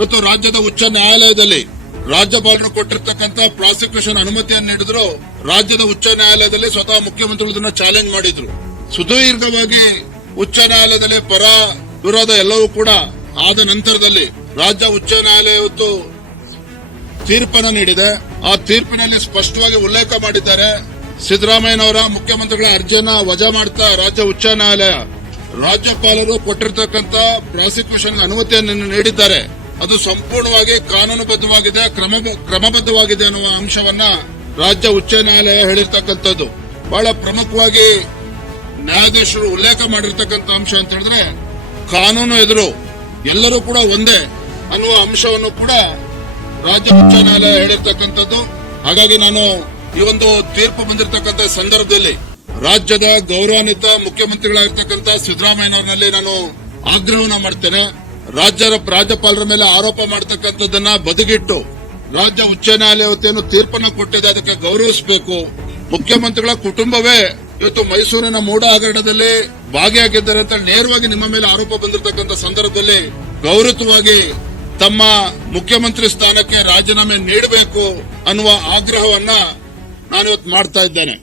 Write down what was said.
ಇವತ್ತು ರಾಜ್ಯದ ಉಚ್ಚ ನ್ಯಾಯಾಲಯದಲ್ಲಿ ರಾಜ್ಯಪಾಲರು ಕೊಟ್ಟಿರ್ತಕ್ಕಂಥ ಪ್ರಾಸಿಕ್ಯೂಷನ್ ಅನುಮತಿಯನ್ನು ನೀಡಿದ್ರು. ರಾಜ್ಯದ ಉಚ್ಚ ನ್ಯಾಯಾಲಯದಲ್ಲಿ ಸ್ವತಃ ಮುಖ್ಯಮಂತ್ರಿಗಳು ಇದನ್ನ ಚಾಲೆಂಜ್ ಮಾಡಿದ್ರು. ಸುದೀರ್ಘವಾಗಿ ಉಚ್ಚ ನ್ಯಾಯಾಲಯದಲ್ಲಿ ಪರ ವಿರೋಧ ಎಲ್ಲವೂ ಕೂಡ ಆದ ನಂತರದಲ್ಲಿ ರಾಜ್ಯ ಉಚ್ಚ ನ್ಯಾಯಾಲಯ ಇವತ್ತು ತೀರ್ಪನ್ನು ನೀಡಿದೆ. ಆ ತೀರ್ಪಿನಲ್ಲಿ ಸ್ಪಷ್ಟವಾಗಿ ಉಲ್ಲೇಖ ಮಾಡಿದ್ದಾರೆ. ಸಿದ್ದರಾಮಯ್ಯನವರ ಮುಖ್ಯಮಂತ್ರಿಗಳ ಅರ್ಜಿಯನ್ನ ವಜಾ ಮಾಡ್ತಾ ರಾಜ್ಯ ಉಚ್ಚ ನ್ಯಾಯಾಲಯ ರಾಜ್ಯಪಾಲರು ಕೊಟ್ಟಿರ್ತಕ್ಕಂಥ ಪ್ರಾಸಿಕ್ಯೂಷನ್ ಅನುಮತಿಯನ್ನು ನೀಡಿದ್ದಾರೆ. ಅದು ಸಂಪೂರ್ಣವಾಗಿ ಕಾನೂನುಬದ್ಧವಾಗಿದೆ, ಕ್ರಮಬದ್ಧವಾಗಿದೆ ಅನ್ನುವ ಅಂಶವನ್ನ ರಾಜ್ಯ ಉಚ್ಚ ನ್ಯಾಯಾಲಯ ಹೇಳಿರ್ತಕ್ಕಂಥದ್ದು. ಬಹಳ ಪ್ರಮುಖವಾಗಿ ನ್ಯಾಯಾಧೀಶರು ಉಲ್ಲೇಖ ಮಾಡಿರ್ತಕ್ಕಂಥ ಅಂಶ ಅಂತ ಹೇಳಿದ್ರೆ, ಕಾನೂನು ಎದುರು ಎಲ್ಲರೂ ಕೂಡ ಒಂದೇ ಅನ್ನುವ ಅಂಶವನ್ನು ಕೂಡ ರಾಜ್ಯ ಉಚ್ಚ ನ್ಯಾಯಾಲಯ ಹೇಳಿರ್ತಕ್ಕಂಥದ್ದು. ಹಾಗಾಗಿ ನಾನು ಈ ಒಂದು ತೀರ್ಪು ಬಂದಿರತಕ್ಕಂಥ ಸಂದರ್ಭದಲ್ಲಿ ರಾಜ್ಯದ ಗೌರವಾನ್ವಿತ ಮುಖ್ಯಮಂತ್ರಿಗಳಾಗಿರ್ತಕ್ಕಂಥ ಸಿದ್ದರಾಮಯ್ಯನವರಲ್ಲಿ ನಾನು ಆಗ್ರಹವನ್ನ ಮಾಡ್ತೇನೆ. ರಾಜ್ಯಪಾಲರ ಮೇಲೆ ಆರೋಪ ಮಾಡತಕ್ಕಂಥದ್ದನ್ನ ಬದಿಗಿಟ್ಟು ರಾಜ್ಯ ಉಚ್ಚ ನ್ಯಾಯಾಲಯ ತೀರ್ಪನ್ನ ಕೊಟ್ಟಿದೆ, ಅದಕ್ಕೆ ಗೌರವಿಸಬೇಕು. ಮುಖ್ಯಮಂತ್ರಿಗಳ ಕುಟುಂಬವೇ ಇವತ್ತು ಮೈಸೂರಿನ ಮೂಡ ಹಗರಣದಲ್ಲಿ ಭಾಗಿಯಾಗಿದ್ದಾರೆ ಅಂತ ನೇರವಾಗಿ ನಿಮ್ಮ ಮೇಲೆ ಆರೋಪ ಬಂದಿರತಕ್ಕಂಥ ಸಂದರ್ಭದಲ್ಲಿ ಗೌರವವಾಗಿ ತಮ್ಮ ಮುಖ್ಯಮಂತ್ರಿ ಸ್ಥಾನಕ್ಕೆ ರಾಜೀನಾಮೆ ನೀಡಬೇಕು ಅನ್ನುವ ಆಗ್ರಹವನ್ನ ನಾನಿವತ್ತು ಮಾಡ್ತಾ ಇದ್ದೇನೆ.